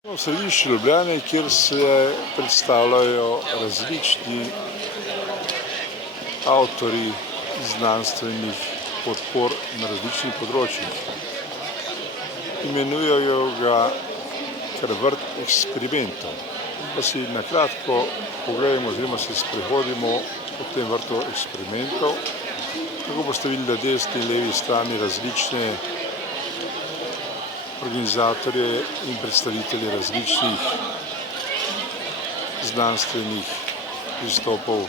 V središču Ljubljane, kjer se predstavljajo različni avtorji znanstvenih podpor na različnih področjih. Imenujejo ga kar vrt eksperimentov. Pa si na kratko pogledamo oziroma se sprehodimo po tem vrtu eksperimentov. Tako boste videli na desni in levi strani različne organizatorje in predstavitelje različnih znanstvenih pristopov,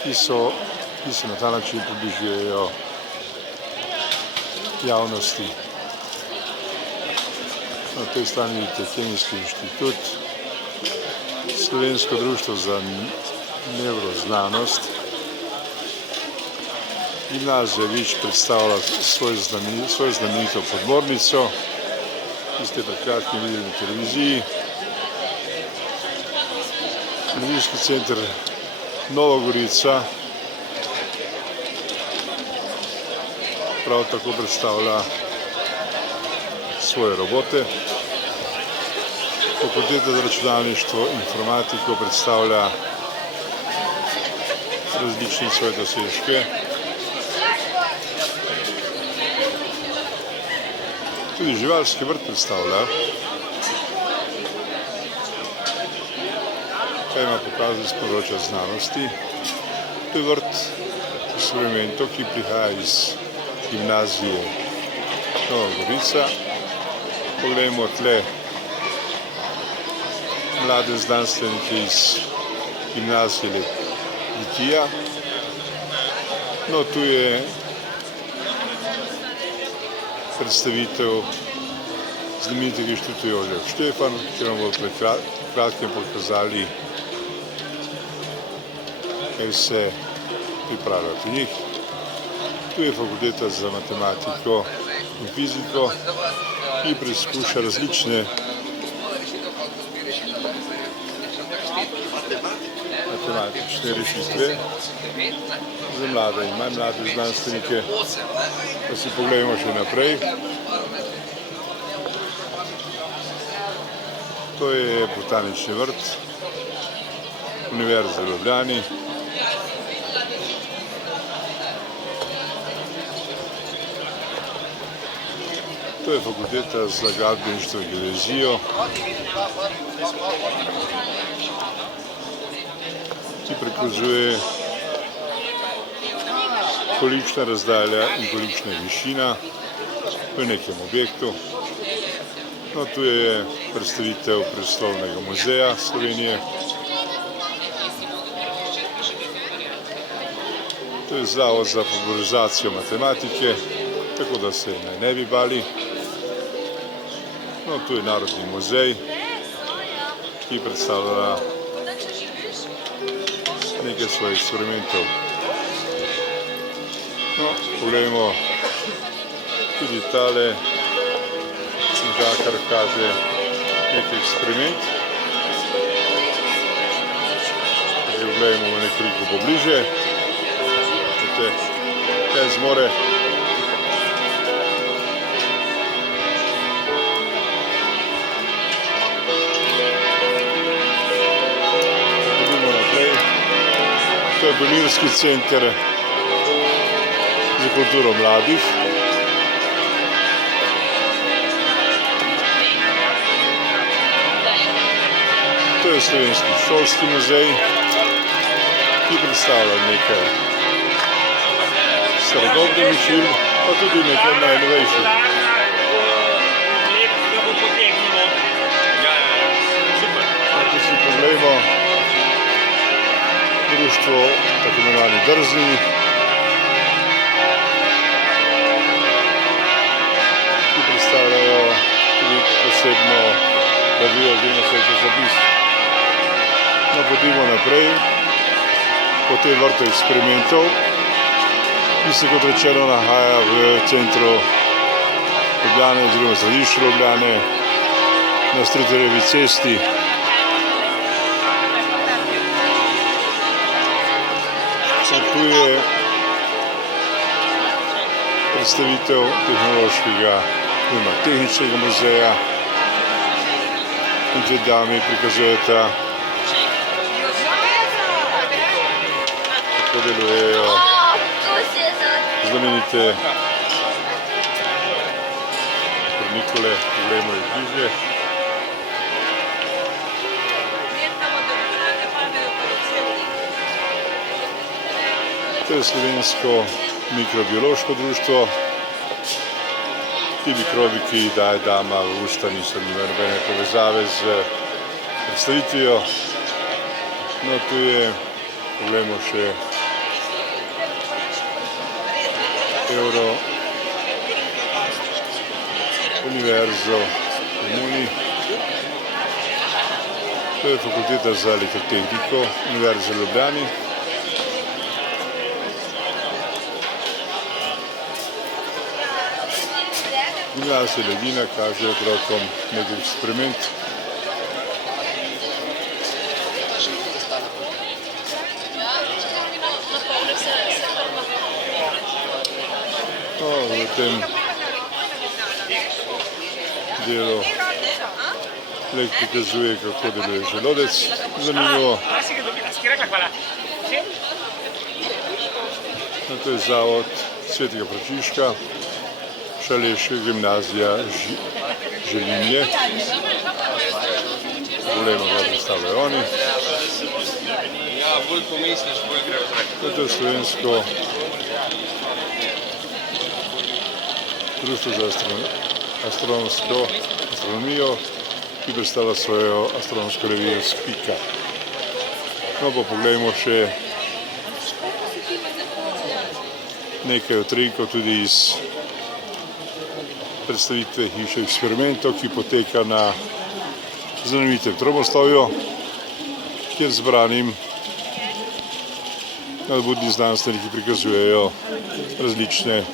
ki se na ta način približujejo javnosti. Na tej strani vidite Kemijski inštitut, Slovensko društvo za nevroznanost. Gimnazija Vič predstavlja svojo znamenito podmornico, ki ste pred kratkim videli na televiziji. Televizijski center Nova Gorica prav tako predstavlja svoje robote. Fakulteta za računalništvo in informatiko predstavlja različne svoje dosežke. Tudi živalski vrt predstavlja. Kaj ima pokazati z področja znanosti. To je vrt eksperimentov, ki prihaja iz gimnazije Nova Gorica. Poglejmo tle mlade znanstvenike iz gimnazije Litija. No, tu je predstavitev znamenitega inštituta Jožef Štefan, kjer vam bodo pred kratkim pokazali, kaj se pripravlja pri njih. Tu je fakulteta za matematiko in fiziko, ki preizkuša različne matematične rešitve za mlade in manj mlade znanstvenike. Pa si pogledamo še naprej. To je botanični vrt Univerze v Ljubljani. To je fakulteta za gradbeništvo in geodezijo, ki prikazuje kolikšna razdalja in kolikšna višina v nekem objektu. No, tu je predstavitev Prestolnega muzeja Slovenije. To je Zavod za popularizacijo matematike, tako da se ne bi bali. No, tu je Narodni muzej, ki predstavlja nekaj svojih eksperimentov. No, pogledajmo tudi tale, kar kaže nekaj eksperiment. Pogledajmo nekoliko pobliže. Vidite, kaj zmore. Vidimo naprej. To je Dolinski center za kulturo mladih. To je Slovenski šolski muzej, ki predstavlja nekaj starodobnih ličil, pa tudi nekaj najnovejših. Tu si pogledamo društvo tako imenovani Drzni, ki predstavljajo tudi posebno gradivo oziroma svoj zapis. No, pojdimo naprej po tem vrtu eksperimentov, ki se kot rečeno nahaja v centru Ljubljane oziroma središču Ljubljane na Stritarjevi cesti. Tu je predstavitev tehnološkega oziroma tehničnega muzeja, in tudi dami prikazujeta, kako delujejo znamenite frnikole. Poglejmo jih bližje. To je slovensko mikrobiološko društvo. Ti mikrobi, ki jih daje dama v usta, niso nobene povezave z predstavitvijo. No, tu je, poglejmo še Euro univerzo v Romuniji. To je fakulteta za elektrotehniko Univerze v Ljubljani. Gimnazija Ledina kaže otrokom nek eksperiment. No, v tem delu Lek prikazuje, kako deluje želodec. Zanimivo. No, to je zavod Svetega Frančiška, Šaleška gimnazija Želimlje. Poglejmo, kaj predstavljajo oni. To je slovensko društvo za astronomijo, ki predstavlja svojo astronomsko revijo Spika. No, pa poglejmo še nekaj utrinkov tudi iz predstavitve hiše eksperimentov, ki poteka na znamenitem Tromostovju, kjer zbranim nadobudni znanstveniki prikazujejo različne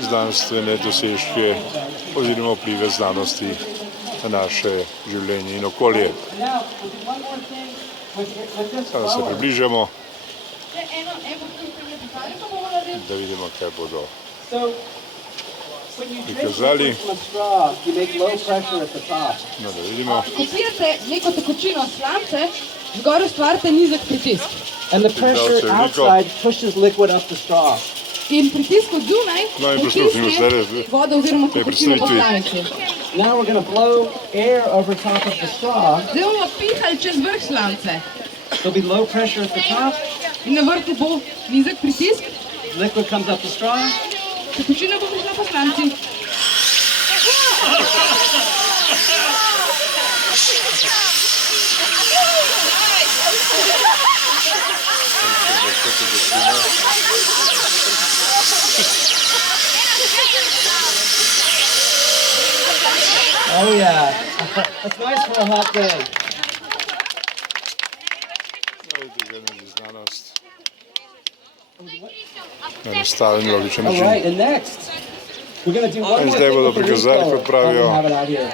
znanstvene dosežke oziroma vplive znanosti na naše življenje in okolje. Zdaj se približamo, da vidimo, kaj bodo prikazali. No, da vidimo. Ko pijete neko tekočino slance, zgor ustvarite nizek pritisk. And the pressure outside pushes liquid up the straw. In pritisk od zunaj potisne vodo oziroma tekočino po slanici. Now we're going to blow air over top of the straw. Zdaj bomo pihali čez vrh slance. There'll be low pressure at the top. In na vrhu bo nizek pritisk, Liquid comes up the straw. tekočina bo prišla po slanci. Oh yeah, that's nice for a hot day. Znanost na enostaven logičen All način. right, and next we're going to do one In more zdaj thing bodo with the prikazali, Rico. kot pravijo. We have it out here.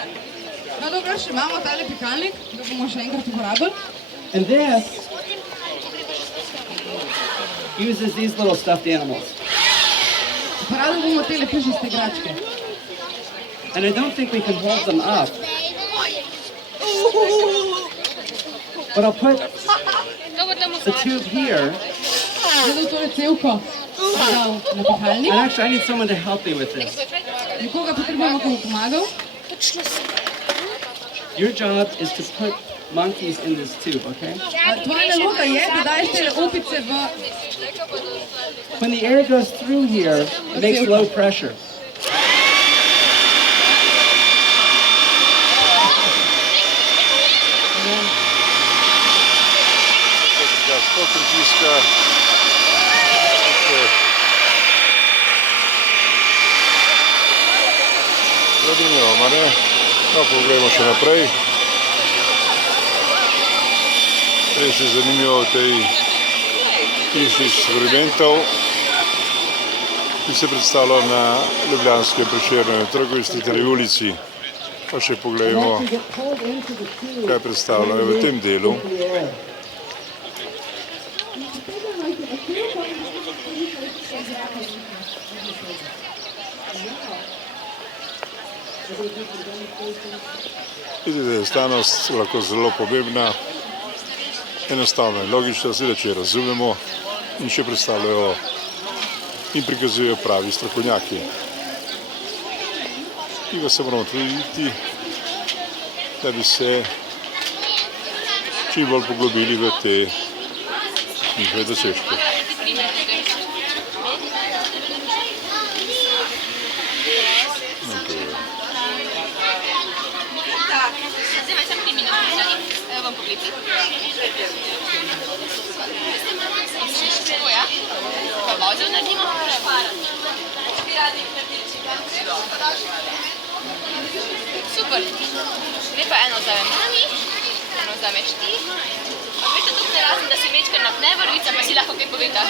No dobro, še imamo tale pikalnik, ga bomo še enkrat uporabili. And this uses these little stuffed animals. Uporabili bomo tele pušaste igračke. And I don't think we can hold them up. But I'll put the tube here. Zdaj bo tole cevko dal na pihalnik. And actually, I need someone to help me with this. Nekoga potrebujemo, ki bo pomagal. Your job is to put monkeys in this tube, okay? Tvoja naloga je, da daješ tele opice v... When the air goes through here, it makes low pressure. Spod pritiska. Zanimivo, mar ne? No, poglejmo še naprej. Res je zanimivo v tej hiši eksperimentov, ki se predstavlja na Ljubljanskem Prešernovem trgu in Stiteljevi ulici. Pa še poglejmo, kaj predstavljajo v tem delu. Vidite, da je znanost lahko zelo pomembna, enostavna in logična, seveda, če jo razumemo in če predstavljajo in prikazujejo pravi strokovnjaki. In pa se moramo truditi, da bi se čim bolj poglobili v te njihove dosežke. Super. Zdaj pa eno vzamem mami, eno vzameš ti. Pa veš, da tukaj razen, da si večkrat napne vrvica, pa si lahko kaj poveta.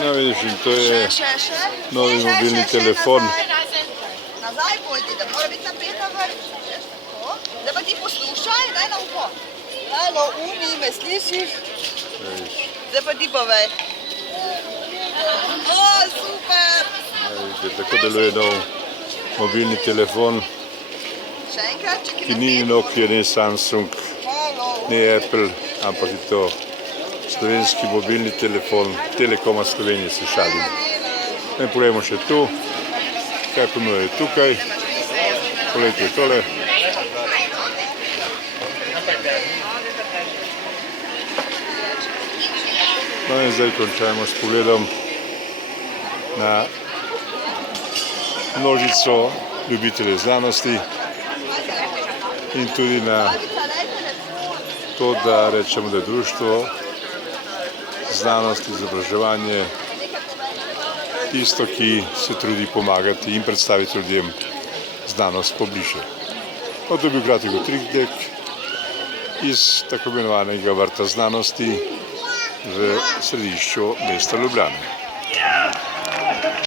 No, vidiš, in to je novi mobilni telefon. Nazaj pojdi, da mora biti napeta vrvica. Zdaj pa ti poslušaj, daj na uho. Halo, Umi, me slišiš? Zdaj pa ti povej. O, super! Vidite, tako deluje nov mobilni telefon, Še enkrat, čekaj ki ni Nokia, ne Samsung, ne Apple, ampak je to slovenski mobilni telefon Telekoma Slovenije, se šalim. In poglejmo še tu, kaj ponujajo tukaj. Poglejte tole. No in zdaj končajmo s pogledom na množico ljubiteljev znanosti in tudi na to, da rečemo, da je društvo znanost, izobraževanje tisto, ki se trudi pomagati in predstaviti ljudem znanost pobliže. No, to je bil kratek utrinek iz tako imenovanega vrta znanosti v središču mesta Ljubljane.